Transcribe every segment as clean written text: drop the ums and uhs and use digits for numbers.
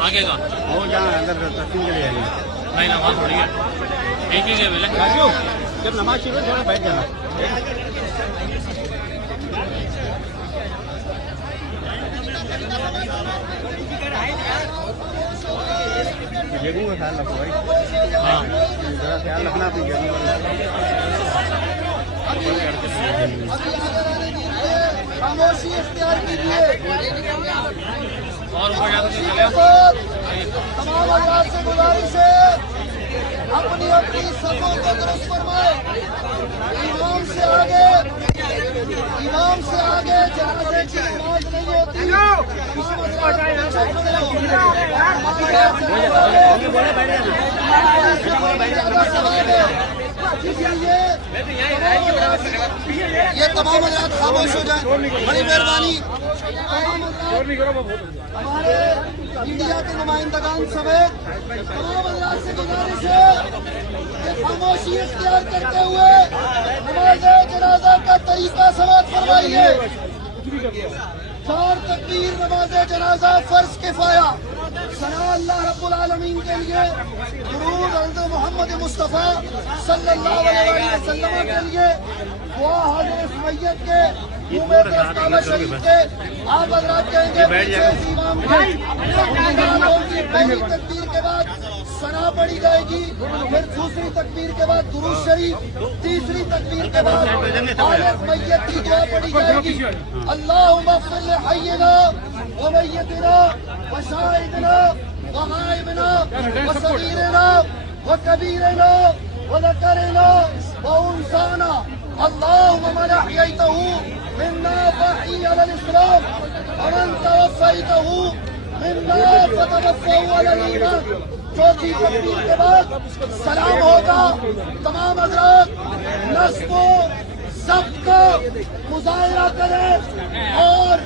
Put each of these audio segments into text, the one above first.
آگے کا وہ جہاں اندر تقسیم کے لیے ہے نہیں نا وہاں تھوڑی ہے ایک ہی کے بولے راجو جب نماز شروع تھوڑا بیٹھ جانا جگہوں کا خیال رکھو بھائی ہاں ذرا خیال رکھنا اپنی جگہوں خاموشی اختیار کیجیے اور اوپر جا کے تمام حضرات سے گزارش ہے اپنی اپنی صفوں کو درست فرمائے امام سے آگے جنازے کی نماز نہیں ہوتی یہ تمام حضرات خاموش ہو جائیں بڑی مہربانی ہمارے میڈیا کے نمائندگان سمیت تمام حضرات سے گزارش ہے کہ خاموشی اختیار کرتے ہوئے نماز جنازہ کا طریقہ سماعت فرمائیے 4 تکبیر نماز جنازہ فرض کفایہ ثنا اللہ رب العالمین کے لیے درود حضرت محمد مصطفیٰ صلی اللہ علیہ وسلم کے لیے دعا حضرت میت کے کعبہ شریف کے آپ حضرات کہیں گے پیچھے امام کی پہلی تکبیر کے بعد ثنا پڑھی جائے گی پھر دوسری تکبیر کے بعد درود شریف تیسری تکبیر کے بعد حضرت میت کی دعا پڑھی جائے گی اللہم اغفر لحینا ومیتنا وشاہدنا وغائبنا وصغیرنا وکبیرنا وذکرنا وانثانا اللهم من احييته منا فاحيه على الاسلام ومن توفيته منا فتوفه على الايمان چوتھی تکبیر کے بعد سلام ہوگا تمام حضرات نصب و ضبط کا مظاہرہ کریں اور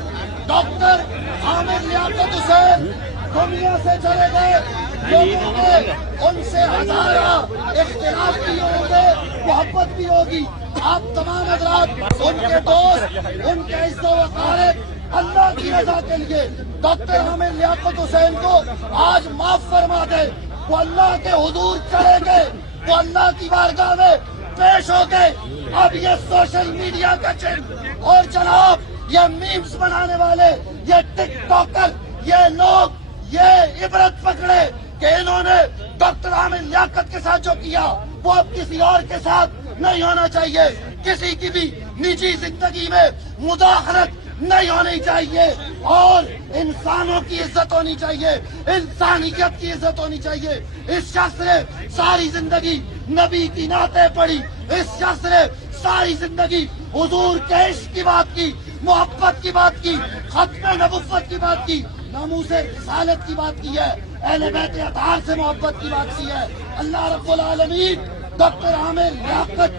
ڈاکٹر عامر لیاقت حسین دنیا سے چلے گئے لوگوں کے ان سے ہزارہ اختلاف بھی ہوں گے محبت بھی ہوگی آپ تمام حضرات ان کے دوست ان کے عزت و وقارت اللہ کی رضا کے لیے ڈاکٹر عامر لیاقت حسین کو آج معاف فرما دے وہ اللہ کے حضور چلے گئے وہ اللہ کی بارگاہ میں پیش ہو گئے اب یہ سوشل میڈیا کا چین اور جناب یہ میمز بنانے والے یہ ٹک ٹاکر یہ لوگ یہ عبرت پکڑے کہ انہوں نے ڈاکٹر عامر لیاقت کے ساتھ جو کیا وہ اب کسی اور کے ساتھ نہیں ہونا چاہیے کسی کی بھی نجی زندگی میں مداخلت نہیں ہونی چاہیے اور انسانوں کی عزت ہونی چاہیے انسانیت کی عزت ہونی چاہیے اس شخص نے ساری زندگی نبی کی نعتیں پڑھی اس شخص نے ساری زندگی حضور کے عشق کی بات کی محبت کی بات کی ختم نبوت کی بات کی ناموس رسالت کی بات کی ہے اہل بیت اطہار سے محبت کی بات کی ہے اللہ رب العالمین ڈاکٹر عامر لیاقت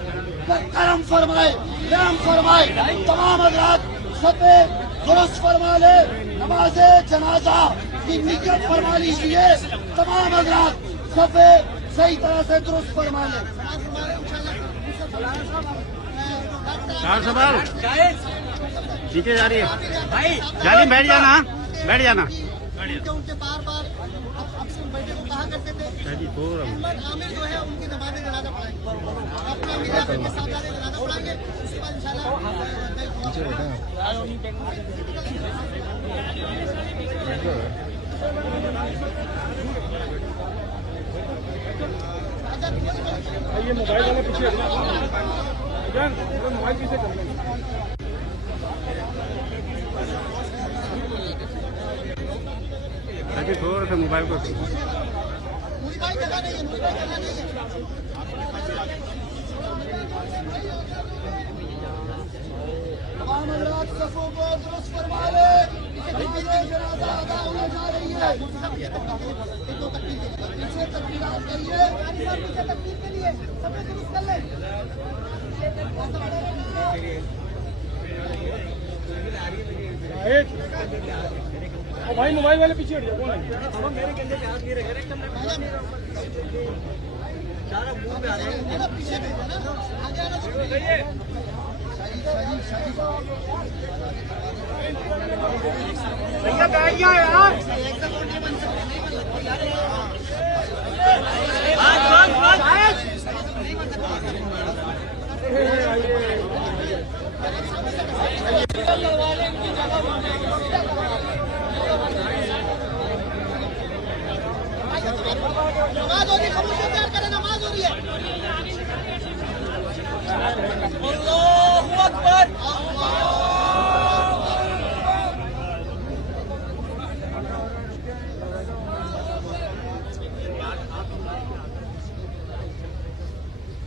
پر کرم فرمائے رحم فرمائے تمام حضرات صفے درست فرما لے نماز جنازہ کی نیت فرما لیجیے تمام حضرات صفے صحیح طرح سے درست فرما لے نیچے جا رہی ہے جالی بیٹھ جانا ان کے بار بار بیٹے کو کہا کرتے تھے عامر جو ہے ان کی نماز جنازہ پڑھائیں اپنے امیر کے ساتھ جنازہ پڑھائیں گے اس کے بعد یہ موبائل والا پیچھے موبائل پیچھے کر لیں تھوڑا سا موبائل کو تمام حضرات صفوں کو درست فرما لے جنازہ ادا ہونے جا رہی ہے پیچھے تکبیرات کریے تکبیر کے لیے سب درست کر لیں بھائی موبائل والے پیچھے ہٹ جاؤ میرے کندھے پہ ہاتھ نہیں رکھے سارا منہ پہ آ رہے ہیں پیچھے بھیا بیٹھ جاؤ یار. نماز ہو رہی ہے, خاموشی اختیار کریں, نماز ہو رہی ہے. اللہ اکبر.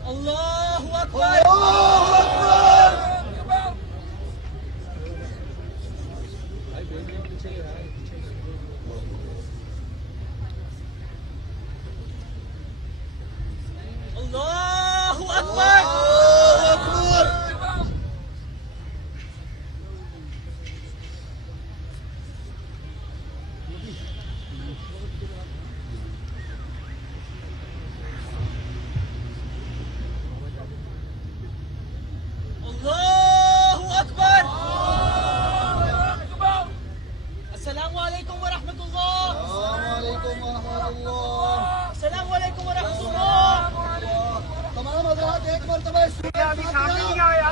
اللہ اکبر. اللہ اکبر. اللہ اکبر. السلام علیکم ورحمۃ اللہ. السلام علیکم ورحمۃ اللہ. تمام حضرات ایک مرتبہ ابھی سامنے نہیں آیا.